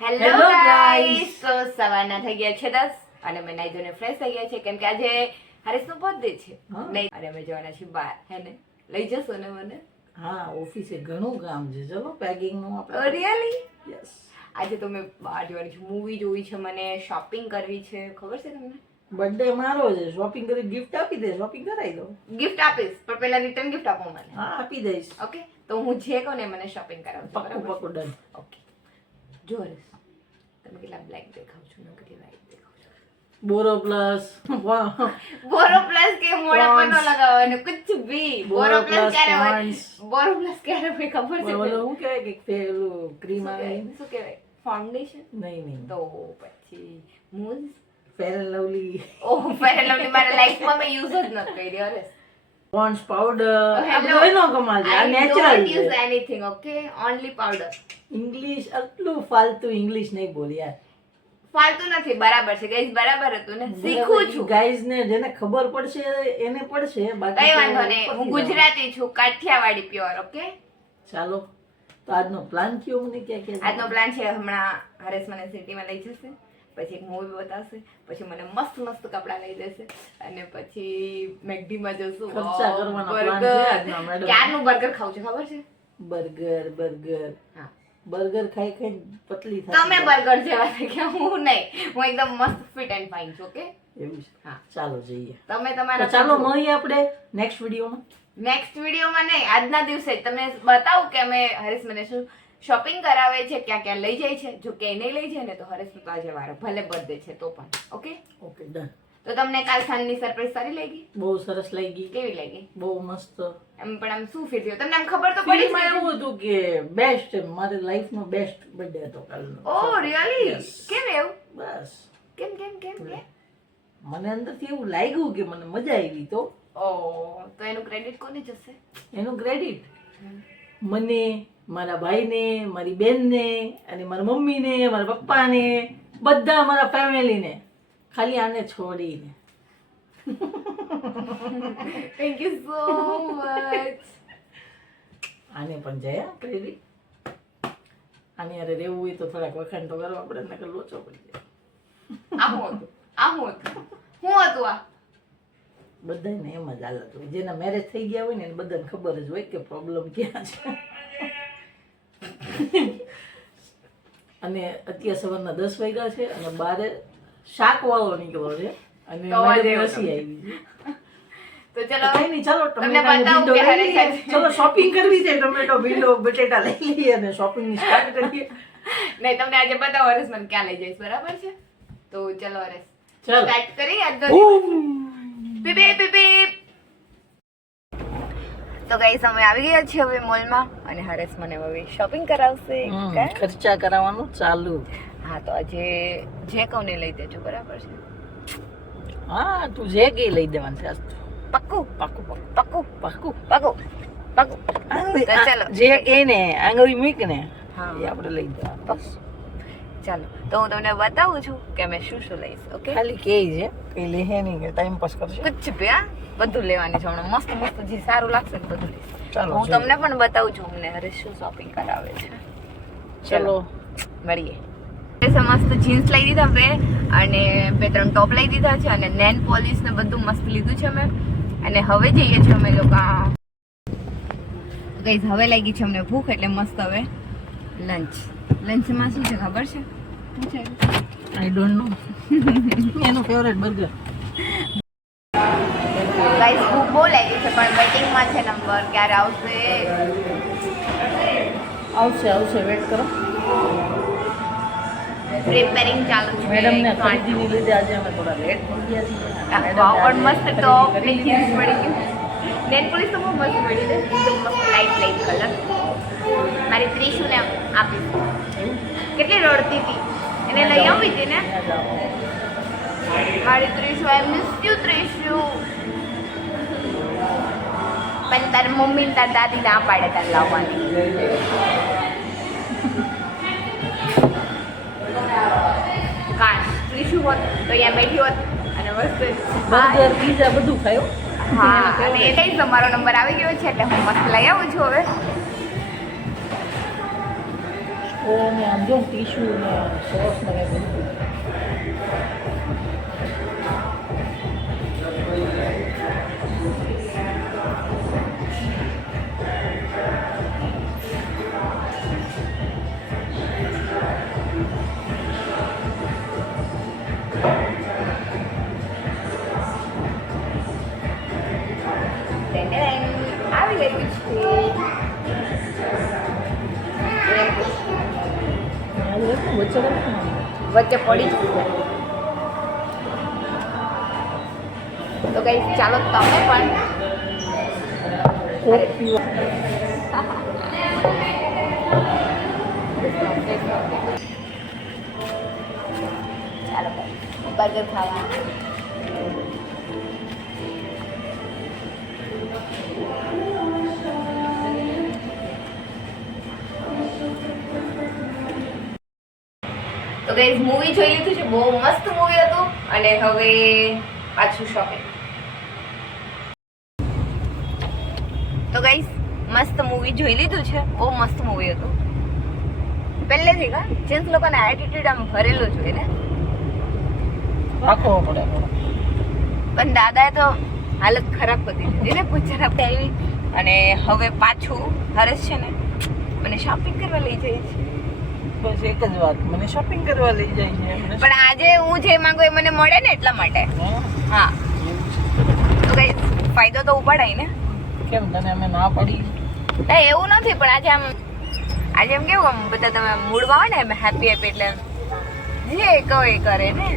Hello guys, તો સવારના થઈ ગયા છે 10 અને મેં નાઈ ધોઈને ફ્રેશ થઈ ગયા છે કેમ કે આજે હરેશનો બર્થડે છે. નહીં અને અમે જવાના છીએ બહાર, હે ને? લઈ જશો ને મને? હા, ઓફિસે ઘણું કામ છે. ચલો પેકિંગ નું આપણે. રિયલી? યસ. આજે તો મેં બહાર જવાની છું, મૂવી જોવી છે, મને શોપિંગ કરવી છે. ખબર છે તમને? બર્થડે મારો છે, શોપિંગ કરી ગિફ્ટ આપી દે, શોપિંગ કરાવી દો. ગિફ્ટ આપીશ પણ પહેલા રિટર્ન ગિફ્ટ આપો મને. હા, આપી દઈશ. ઓકે, તો હું જે કહું ને મને શોપિંગ કરાવજો. પક્કું પક્કું ડન. ઓકે. જો હરેશ, તમે કેટલા બ્લેક દેખાવ છો ને કેટલી વ્હાઈટ દેખાવ છો. બોરો પ્લસ બોરો પ્લસ કે મોડા પર ન લગાવવાનો કુછ ભી. બોરો પ્લસ ક્યારે હોય? બોરો પ્લસ ક્યારે હોય ખબર છે? બોલો હું કહેવાય કે પેલું ક્રીમ આવે શું કહેવાય? ફાઉન્ડેશન? નહીં તો પછી mousse. Fair and lovely, oh, fair and lovely મારા લાઈફમાં મેં યુઝ જ નથી કરી. અરે પોન્ડ્સ પાવડર, આ બધું એનો કમાલ છે. આ I નેચરલ don't છે. use anything, okay? Only powder. English આટલું ફાલતુ ઇંગ્લિશ નહીં બોલ યાર. ફાલતુ નથી, બરાબર છે ગાઈસ, બરાબર હતું ને. શીખું છું. ગાઈઝ ને જેને ખબર પડશે એને પડશે, બાકી કઈ તો વાંધો નહીં, હું ઉપરથી ગુજરાતી છું, કાઠિયાવાડી પ્યોર, ઓકે? ચાલો તો આજનો પ્લાન કયો મને ક્યાં ક્યાં આજનો પ્લાન છે હમણાં હરેશ મને સિટીમાં લઈ જશે, પછી એક મૂવી બતાવશે, પછી મને મસ્ત મસ્ત કપડાં લઈ દેશે અને પછી મેકડીમાં જશું. ખર્ચા કરવાનો plan છે આજનો મેડમ. ક્યારનું બર્ગર ખાવું છે ખબર છે? બર્ગર હા, બર્ગર ખાઈ ખાઈ પતલી થાય. તમે બર્ગર જેવા થઈ ગયા, હું નહીં. હું એકદમ મસ્ત ફિટ એન્ડ ફાઇન છું, ઓકે? એવું છે. હા, ચાલો જઈએ. તમે તો તમારા ચાલો મળીએ આપણે નેક્સ્ટ વિડીયોમાં. નેક્સ્ટ વિડીયોમાં નહીં, આજના દિવસે જ તમને બતાવું કે અમે હરેશ મને શું શોપિંગ કરાવે છે, ક્યાં ક્યાં લઈ જાય છે. જો ક્યાંય નહીં લઈ જાય ને તો હરેશનો તો આજે વારો, ભલે બર્થડે છે તો પણ, ઓકે? Okay done. તો તમને કાલ સાંજની સરપ્રાઈઝ સારી લાગી? બહુ સરસ લાગી. કેવી લાગી? બહુ મસ્ત. એમ પણ આમ શું ફીલ થયું તમને? આમ ખબર તો પડી ફિલ્મમાં એવું હતું કે બેસ્ટ, મારી લાઈફનો બેસ્ટ બર્થડે હતો કાલનો. ઓ રિયલી? Yes. કેમ એવું? બસ કેમ કેમ કેમ કેમ? મને અંદરથી એવું લાગ્યું કે મને મજા આવી. તો તો એનું ક્રેડિટ કોને જશે? એનું ક્રેડિટ મને, મારા ભાઈને, મારી બેનને અને મારા મમ્મીને, મારા પપ્પાને, બધા મારા ફેમિલીને, ખાલી આને છોડીને. Thank you so much. આને પણ જાય ક્રેડિટ. આની યારે રહેવું હોય તો થોડાક વખાણ તો કરવા પડે, નકર લોચો પડી જાય. આ હું હતું, આ હું હતું, હું હતું આ. બધાને એમ જ હાલત હોય. જેના મેરેજ થઈ ગયા હોય ને એને બધાને ખબર જ હોય કે પ્રોબ્લેમ ક્યાં છે. અને અત્યારે સવારના 10 વાગ્યા છે અને બારે શાક વાળો નીકળ્યો છે અને તો આજે મેડમ એવું રસી આવી છે. તો ચલો કઈ નહીં, ચાલો તમને ટમેટાની બતાવું ભીંડો કે લઈ લઈએ. હરેશ ચલો શોપિંગ કરવી છે, ટમેટો ભીંડો બટેટા લઈ લઈએ અને શોપિંગ સ્ટાર્ટ કરીએ. નહીં, તમને આજે બતાવો હરેશ મને ક્યાં લઈ જઈશ, બરાબર છે? તો ચલો હરેશ ચાલો સ્ટાર્ટ કરી આજનો પીપ પીપ પીપ. તો ગાઈસ અમે આવી ગયા છીએ હવે મોલમાં અને હરેશ મને હવે શોપિંગ કરાવશે. ખર્ચા કરાવવાનું ચાલુ. હા, તો આજે જે કહું ને લઈ દેજો, બરાબર છે? હા, તું જે કે લઈ દેવાનું છે આજ તો. પક્કું પાકું પક્કું પાકું પક્કું પક્કું. તો ચાલો જે કે ને આંગળી મૂક ને હા એ આપણે લઈ દેવાનું. બસ ચાલો, તો હું તમને બતાવું છું કે મેં શું શું લઈશ, ઓકે? ખાલી કે છે કઈ લે હે નહીં કે ટાઈમ પાસ કરશે. કુછ ભી, હા, બધું લેવાની છે હમણાં. મસ્ત મસ્ત જે સારું લાગશે ને બધું લઈશ. ચાલો હું તમને પણ બતાવું છું અમને હરેશ શું શોપિંગ કરાવે છે. ચલો મળીએ. મસ્ત જીન્સ લઈ દીધા બે અને 2-3 ટોપ લઈ દીધા છે અને નેન પોલિશ ને બધું મસ્ત લીધું છે અમે. અને હવે જઈએ છીએ અમે લોકો. ગાઈસ હવે લાગી છે અમને ભૂખ, એટલે મસ્ત હવે લંચમાં શું છે ખબર છે? શું છે? I don't know. એનો ફેવરેટ બર્ગર. ગાઈસ ભૂખ બહુ લાગી છે પણ વેટિંગમાં છે નંબર, ક્યારે આવશે? આવશે વેટ કરો. પ્રિપેરિંગ ચાલુ છે. મેડમ ને ખરીદીની લીધે આજે અમે થોડા લેટ થઈ ગયા છીએ. વાવ, પણ મસ્ત ટોપ ને જીન્સ પડી ગયું. નેલ પોલિશ તો બહુ મસ્ત પડી છે, એકદમ મસ્ત લાઈટ કલર. મારી ત્રીશુને આપીશ. કેટલી રડતી હતી, એને લઈ આવી હતી ને મારી ત્રીશુ. I miss you ત્રીશુ. પણ તારી મમ્મી ને તારી દાદી ના પાડે તારે લાવવાની. કાશ ત્રીશુ હોત તો અહીંયા બેઠી હોત અને મસ્ત બર્ગર પીઝા બધું ખાયો. હા, અને એ કઈ તમારો નંબર આવી ગયો છે એટલે હું મસ્ત લઈ આવું છું હવે. ને આમ જો ટીશ્યુ ને સોસ મને બધું. આવી ગયું છે. વચ્ચે પડી જ તો કઈ ચાલો તમે પણ કોક પીવા. ચાલો બર્ગર ખાવા. તો ગાઈઝ મૂવી જોઈ લીધું છે, બહુ મસ્ત મૂવી હતું અને હવે પાછું શોપિંગ. તો ગાઈઝ મસ્ત મૂવી જોઈ લીધું છે, બહુ મસ્ત મૂવી હતું. પહેલેથી કા જેન્ટ્સ લોકોને એટીટ્યુડ આમ ભરેલો જ હોય ને, રાખવો પડે. પણ દાદાએ તો હાલત ખરાબ કરી દીધી ને પિક્ચર આપણે આવી. અને હવે પાછું હરેશ છે ને મને શોપિંગ કરવા લઈ જાય છે. બસ એક જ વાત, મને શોપિંગ કરવા લઈ જાય છે. પણ આજે હું જે માંગુ એ મને મળે ને એટલા માટે. હા તો કઈ ફાયદો તો ઉપાડાય ને. કેમ તને અમે ના પડી? એવું નથી, પણ આજે એમ કેવું આમ બધા તમે મૂડમાં હોય ને એમ હેપી હેપી એટલે જે કહો એ કરે ને.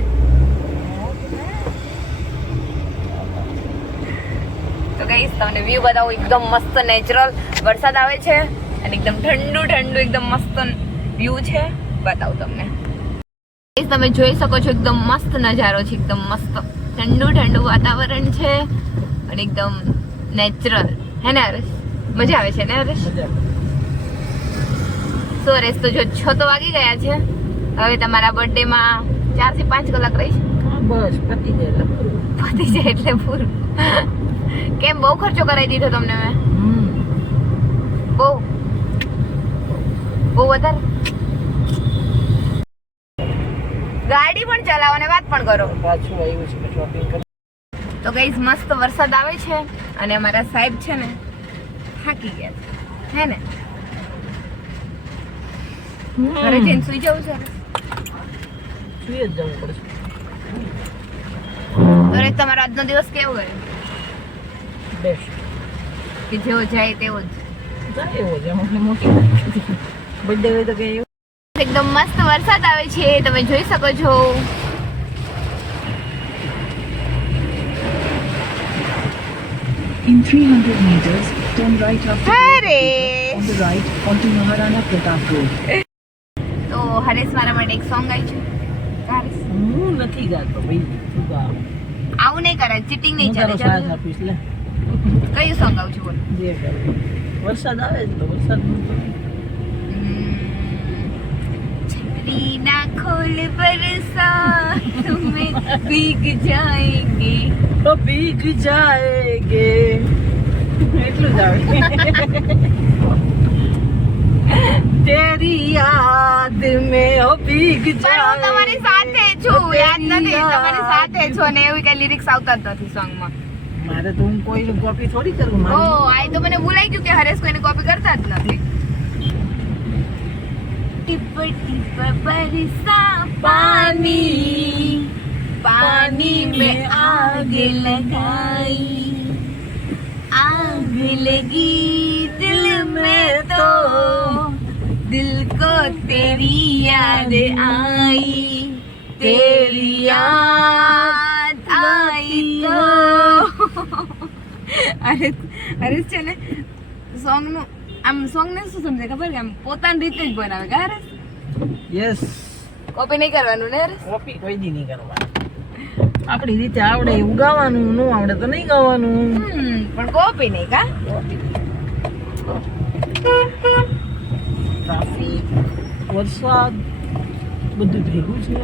તો કઈ તમને વ્યૂ બતાવો, એકદમ મસ્ત નેચરલ વરસાદ આવે છે અને એકદમ ઠંડુ ઠંડુ એકદમ મસ્ત વ્યૂ છે. બતાવું તમને. તમે જોઈ શકો છો એકદમ મસ્ત નજારો છે, એકદમ મસ્ત ઠંડુ ઠંડુ વાતાવરણ છે અને એકદમ નેચરલ હે ને હરેશ? મજા આવે છે ને હરેશ? સો હરેશ તો જો 6 તો વાગી ગયા છે. હવે તમારા બર્થડે માં 4 થી 5 કલાક રહીશ. બસ પતી જાય એટલે પૂરું. કેમ બહુ ખર્ચો કરાવી દીધો તમને મેં? બહુ વધારે. ગાડી પણ ચલાવો અને વાત પણ કરો. પાછું આવ્યું છે શોપિંગ કરવા. તો ગાઈઝ મસ્ત વરસાદ આવે છે અને અમારા સાહેબ છે ને થાકી ગયા છે હે ને? ઘરે જઈને સુઈ જવું છે. સુઈ જ જવું પડશે. અરે તમારો આજનો દિવસ કેવો ગયો? બેસ્ટ. કે જેવો જાય તેવો જ જાય એવો છે. મને મોટી બર્થડે હોય તો કઈ એકદમ મસ્ત વરસાદ આવે છે, તમે જોઈ શકો છો. In 300 meters, turn right after અરે on the right onto Maharana Pratap Road. તો હરેશ મારા માટે એક સોંગ ગાય છે. હરેશ હું નથી ગાતો ભાઈ, તું ગા. આવું નહીં કરે, ચીટિંગ નહીં હું ચાલે. તારો સાથ આપીશ લે. કયું સોંગ ગાઉં છું બોલ? જે કરે. વરસાદ આવે છે તો વરસાદ छतरी ना खोल बरसात में भीग जाएंगे. તો ભીગ જાએગે એટલું જ આવે. તેરી યાદ મેં હો ભીગ પણ હું તમારી સાથે છું, યાદ નથી, તમારી સાથે છો ને એવી કઈ લિરિક્સ આવતા જ નથી સોંગમાં. મારે તો હું કોઈ કોપી થોડી કરું. ઓ આ તો મને ભૂલાઈ ગયું કે હરેશ કોઈને કોપી કરતા જ નથી. टिप टिप बरसा पानी, पानी में आग लगाई, आग लगी दिल में तो दिल को तेरी याद आई, तेरी याद आई तो. અરે છે ને સોંગ નું આમ સોંગ ને શું સમજે ખબર કે આમ પોતાની રીતે જ બનાવે કે હરેશ? યસ. કોપી નહીં કરવાનું ને હરેશ? કોપી કોઈ દી નહીં કરવાનું. આપણી રીતે આવડે એવું ગાવાનું, ન આવડે તો નહીં ગાવાનું. પણ કોપી નહીં કા? ટ્રાફિક, વરસાદ બધું ભેગું છે.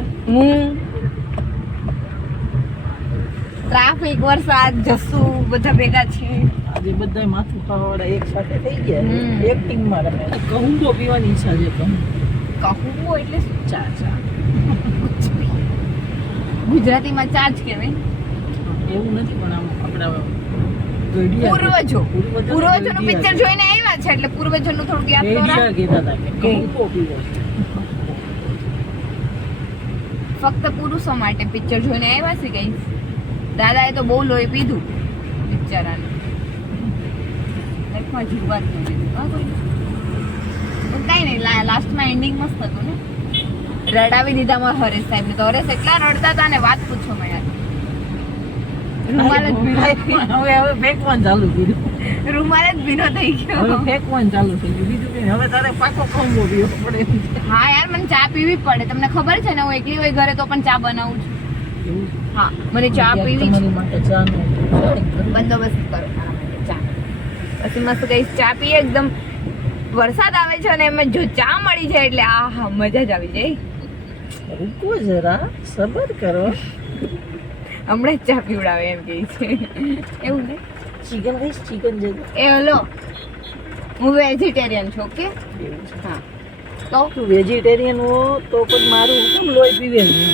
ટ્રાફિક, વરસાદ, જસુ બધા ભેગા છે. આજે બધા માથું ખાવાવાળા એક સાથે થઈ ગયા, એક ટીમમાં રમે. કહું તો પીવાની ઈચ્છા છે. કહું કહુંબો એટલે શું? ચા ચા ગુજરાતીમાં ચા જ કહેવાય. એવું નથી પણ આમ આપણા ગઢિયા પૂર્વજો પૂર્વજોનું ગઢિયા પિક્ચર જોઈને આવ્યા છે એટલે પૂર્વજોનું થોડુંક યાદ તો ગઢિયા રાખ. કહેતા હતા કે કહુંબો પીવો છે. ફક્ત પુરુષો માટે પિક્ચર જોઈને આવ્યા છે ગઈ. દાદાએ તો બહુ લોહી પીધું બિચારાને. લાઈફમાં જીવવા જ ન દીધું. હા કોઈ પણ કાંઈ નહીં, લાસ્ટમાં એન્ડિંગ મસ્ત હતું ને. રડાવી દીધા મારા હરેશ સાહેબને. તો હરેશ એટલા રડતા હતા ને વાત પૂછો માં યાર. રૂમાલ જ ભીનો હવે ફેંકવાનું ચાલુ કર્યું. રૂમાલ જ ભીનો થઈ હવે ગયો. ફેંકવાનું ચાલુ થઈ ગયું. બીજું કઈ હવે તારે પાકો કહુંબો પીવો પડે. હા યાર, મને ચા પીવી જ પડે. તમને ખબર છે ને, હું એકલી હોય ઘરે તો પણ ચા બનાવું છું. એવું હા, મને ચા પીવી છે. તમારી માટે ચા નો બંદોબસ્ત કરો તારા માટે ચા. પછી મસ્ત કઈ ચા પીએ. એકદમ વરસાદ આવે છે અને એમાં જો ચા મળી જાય એટલે આહા મજા જ આવી જાય. રૂકો જરા સબર કરો. હમણાં જ ચા પીવડાવે એમ કે છે. એવું ને? ચિકન ખાઈશ? ચિકન જગો એ હલો, હું વેજીટેરિયન છું. ઓકે? એવું છે. હા, તો તું વેજીટેરિયન હો તો પણ મારું કેમ લોહી પીવે છે?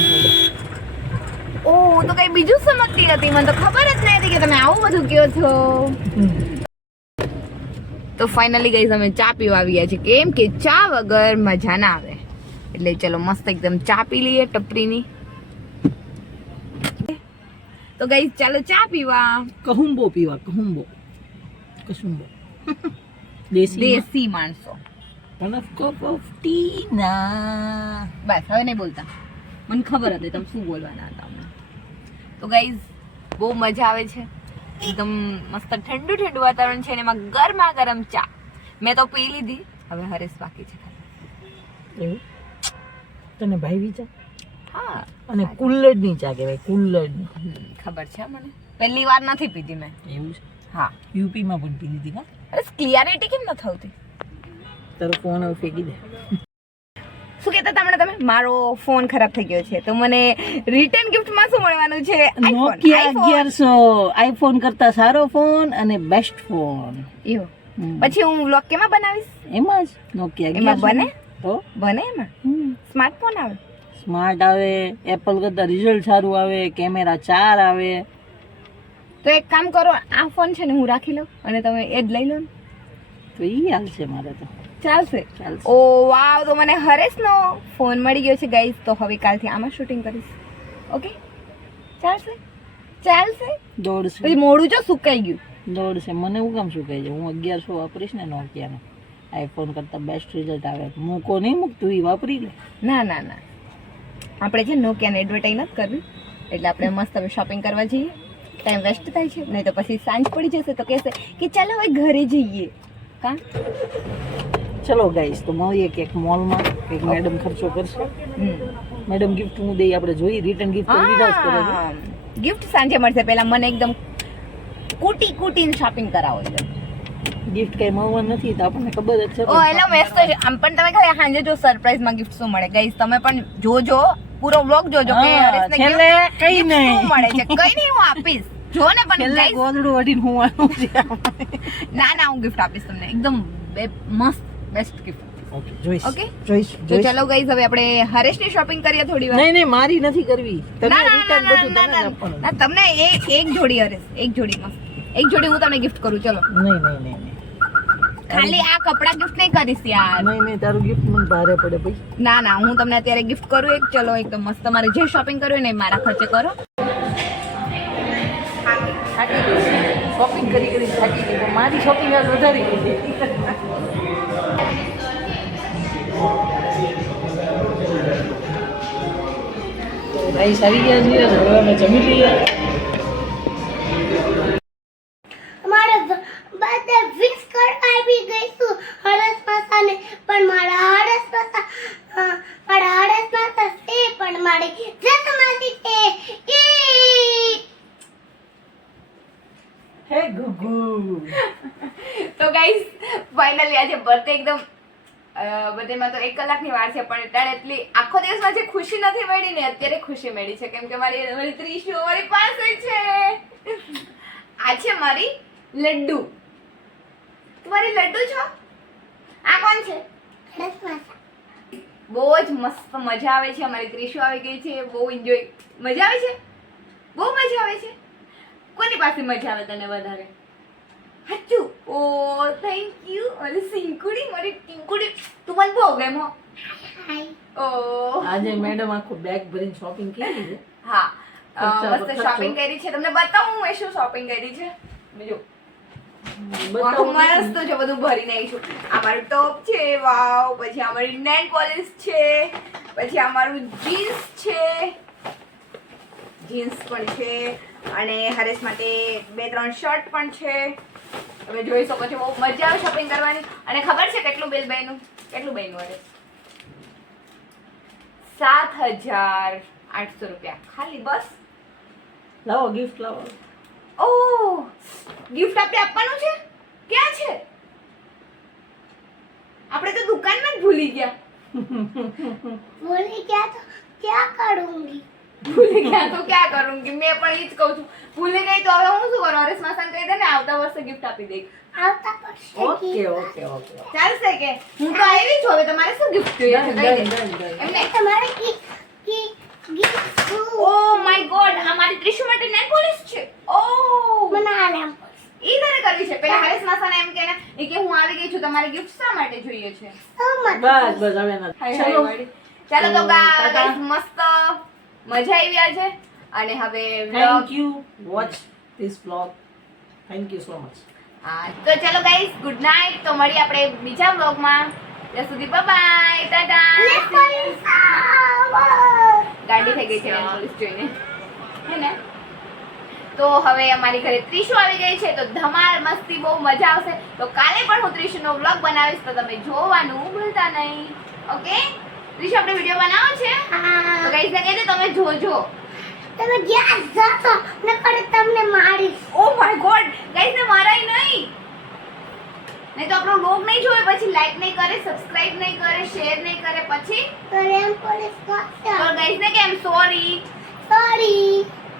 ઓ હું તો કઈ બીજું સમજતી હતી. મને તો ખબર જ નહીં હતી કે તમે આવું બધું કહો છો. તો ફાઇનલી ગાઈઝ અમે ચા પીવા આવ્યા છે. કેમ કે ચા વગર મજા ના આવે. એટલે ચલો મસ્ત એકદમ ચા પી લઈએ ટપરીની. તો ગાઈઝ ચાલો ચા પીવા. કહુંબો પીવા. કહુંબો કસુંબો દેશી દેશી માણસો. One of cup of T ના. બસ હવે નહીં બોલતા. મને ખબર હતી તમે શું બોલવાના હતા હમણાં. તો ગાઈઝ બહુ મજા આવે છે. એકદમ મસ્ત ઠંડુ ઠંડુ વાતાવરણ છે અને એમાં ગરમા ગરમ ચા. મેં તો પી લીધી, હવે હરેશ બાકી છે ખાલી. એવું તને ભાઈ વિચાર. હા, અને કુલ્લડ ની ચા કહેવાય. કુલ્લડ ની ખબર છે મને. પહેલી વાર નથી પીધી મેં. એવું છે. હા, યુપી માં પણ પી લીધી. હા, અરે ક્લિયરિટી કેમ ન થતી? તારો ફોન હવે ફેંકી દે. શું કહેતા હતા હમણાં તમે? મારો ફોન ખરાબ થઈ ગયો છે તો મને રિટર્ન ગિફ્ટમાં શું મળવાનું છે? નોકિયા 1100 આઈફોન કરતા સારો ફોન અને બેસ્ટ ફોન. એવું. પછી હું વ્લોગ કેમાં બનાવીશ? એમાં જ નોકિયા એમાં 1100 બને? તો બને એમાં? સ્માર્ટફોન આવે? સ્માર્ટ આવે, એપલ કરતા રિઝલ્ટ સારું આવે, કેમેરા 4 આવે. તો એક કામ કરો, આ ફોન છે ને હું રાખી લઉં અને તમે એ જ લઈ લો ને. તો ઈ હાલશે મારે તો. ચાલશે? ચાલશે. ઓ વાવ, તો મને હરેશનો ફોન મળી ગયો છે ગાઈઝ. તો હવે કાલથી આમાં શૂટિંગ કરીશ. ઓકે? ચાલશે? ચાલશે? દોડશે પછી મોડું જો સુકાઈ ગયું. દોડશે. મને હું કામ શું કહે છે? હું 1100 વાપરીશ ને નોકિયાનો. આઈફોન કરતા બેસ્ટ રિઝલ્ટ આવે. મૂકો નહીં મૂકતું, ઈ વાપરી લે. ના ના ના, આપણે છે નોકિયાને એડવર્ટાઈઝ નથી કરવી. એટલે આપણે મસ્ત હવે શોપિંગ કરવા જઈએ. ટાઈમ વેસ્ટ થાય છે, નહીં તો પછી સાંજ પડી જશે તો કહેશે કે ચાલો હવે ઘરે જઈએ. કા ચલો ગાઈસ, તો મળીએ એક મોલમાં. એક મેડમ ખર્ચો કરશે. મેડમ ગિફ્ટ હું દઈ, આપણે જોઈએ. રિટર્ન ગિફ્ટ તો લીધા જ કરે છે. ગિફ્ટ સાંજે મળશે. પહેલા મને એકદમ કૂટીને શોપિંગ કરાવો છે. ગિફ્ટ કઈ મળવાનું નથી તો આપણને ખબર જ છે. ઓ હેલો મેસ્ટ છે આમ. પણ તમે ખાલી સાંજે જો સરપ્રાઈઝમાં ગિફ્ટ શું મળે ગાઈસ, તમે પણ જોજો, પૂરો વ્લોગ જોજો કે હરેશને છેલ્લે કઈ gift નહીં શું મળે છે. કઈ નહીં, હું આપીશ. જો ને પણ છેલ્લે guys, ગોદડું વઢીને હું આવું છે. ના ના, હું ગિફ્ટ આપીશ તમને. એકદમ મસ્ત બેસ્ટ ગિફ્ટ. ઓકે, જોઈશ. ઓકે? જોઈશ. તો ચલો ગાઈસ, હવે આપણે હરેશની શોપિંગ કરીએ થોડી વાર. નહીં નહીં, મારી નથી કરવી. તને ના ના રિટર્ન ના બધું ના તને જ આપવાનું. ના, તમને એક જોડી હરેશ, એક જોડી મસ્ત, એક જોડી હું તમને ગિફ્ટ કરું. ચલો, નહીં નહીં નહીં નહીં. ખાલી આ કપડા ગિફ્ટ નહીં કરીશ યાર. નહીં નહીં, તારું ગિફ્ટ મને ભારે પડે ભાઈ. ના ના, હું તમને અત્યારે ગિફ્ટ કરું એક. ચલો, એકદમ મસ્ત. તમારે જે શોપિંગ કરવું હોય ને એ મારા ખર્ચે કરો. થાકી ગઈ. શોપિંગ કરી થાકી ગઈ. પણ મારી શોપિંગ આજ વધારી ગઈ છે. ભાઈ સારી ગયા છે. હવે અમે જમી લઈએ. મારે બધે ફિક્સ કરવા આવી ગઈ છું હરસ માતાને, પણ મારા હરસ માતા છે પણ મારી જતમાંથી છે. હે ગુગુ. તો ગાઈસ, ફાઇનલી આજે બર્થડે એકદમ બર્થડેમાં તો 1 કલાકની વાર છે, પણ એટલે એટલી આખો દિવસમાં જે ખુશી નથી મળી ને અત્યારે ખુશી મળી છે. કેમ કે મારી ત્રીશુ મારી પાસે છે. આ છે મારી લડ્ડુ. તું મારી લડ્ડુ છો? આ કોણ છે? હરસ માતા. બહુ જ મસ્ત મજા આવે છે. અમારી ત્રિશુ આવી ગઈ છે, બહુ એન્જોય. મજા આવે છે, બહુ મજા આવે છે. કોની પાસે મજા આવે તને વધારે? હાચું? ઓ થેન્ક યુ. અરે સિંકુડી, મારી ટીંકુડી, તું મને બહુ ગમે હો. હાય. ઓ આજે મેડમ આખું બેગ ભરીને શોપિંગ કરી છે. હા, ખર્ચા પર મસ્ત ખર્ચો. શોપિંગ કરી છે. તમને બતાવું મેં શું શોપિંગ કરી છે. બીજું બતાવો મસ્ત છે, બધું ભરીને આવીશું. આ મારું ટોપ છે, વાવ. પછી આ મારી નેલ પોલિશ છે, પછી આ મારું જીન્સ છે, જીન્સ પણ છે, અને હરેશ માટે 2-3 શર્ટ પણ છે. તમે જોઈ શકો છો, બહુ મજા આવે શોપિંગ કરવાની. અને ખબર છે કેટલું બિલ બન્યું? કેટલું બન્યું? અરે 7,800 રૂપિયા ખાલી, બસ. લાવો ગિફ્ટ લાવો. ઓહ, ગિફ્ટ આપણે આપવાનું છે? ક્યાં છે? આપણે તો દુકાનમાં જ ભૂલી ગયા. ભૂલી ગયા તો क्या करूंगी? ભૂલી ગયા તો ક્યાં કरूंगी? મેં પણ ઈ જ કહું છું. ભૂલી ગઈ તો હવે હું શું કરું? હરેશ માસાને કહી દે ને આવતા વર્ષે ગિફ્ટ આપી દે. આવતા વર્ષે ઓકે gift. Okay okay. ચાલશે કે? હું તો આવી છું, હવે તમારે શું ગિફ્ટ જોઈએ છે? કહી દે. એમને તમારે gift શું? ઓ માય ગોડ, આ મારી ત્રિશુ માટે નેલ પોલિશ છે. ઓહ, મને આ લેમ્પ. ઈ તારે કરવી છે. પેલા હરેશ માસાને એમ કે ને ઈ કે હું આવી ગઈ છું, તમારે ગિફ્ટ શા માટે જોઈએ છે? So much. બસ બસ હવે ના. હાય ચલો હાય વાળી. ચાલો તો ટાટા. ગાઈસ, મસ્ત મજા આવી આજે. અને હવે thank vlog- you watch this blog. Thank you so much. હા, તો ચલો ગાઈસ, ગુડ નાઇટ. તો મળીએ આપણે બીજા વ્લોગમાં. ત્યાં સુધી by Tata. Let's go inside. ગાડી થઈ ગઈ છે નેલ પોલિશ જોઈને, હે ને? તો હવે અમારી ઘરે ત્રિશુ આવી ગઈ છે, તો ધમાલ મસ્તી બહુ મજા આવશે. તો કાલે પણ હું ત્રિશુનો વ્લોગ બનાવીશ, તો તમે જોવાનું ભૂલતા નહીં. ઓકે ત્રિશુ, આપણે વિડીયો બનાવો છે, તો હા. ગાઈસ ને કહેજો તમે જોજો. તમે ગયા જતો નકર તમને મારીશ. ઓ માય ગોડ, ગાઈસ ને મારાય નહીં. નહીં તો આપણો વ્લોગ નહીં જોવે, પછી લાઈક નહીં કરે, સબસ્ક્રાઇબ નહીં કરે, શેર નહીં કરે, પછી તો લેમ્પ પોલીસ તો કરશે. ગાઈસ ને કેમ સોરી. સોરી.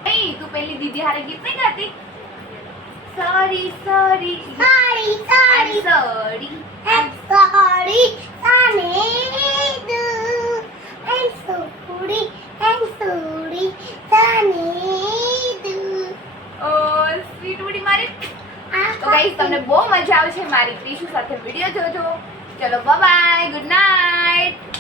નહીં, તું પેલી દીદી હારે ગીત નહીં ગાતી? Sorry sorry sorry sorry. Sorry. I'm sorry. Sanedu. I'm sorry. I'm sorry. Sanedu. ઓ સ્વીટ ઉડી મારી. તો ગાઈસ, તમને બહુ મજા આવશે મારી ત્રિશુ સાથે વિડીયો જોજો. ચલો બાય, ગુડ નાઇટ.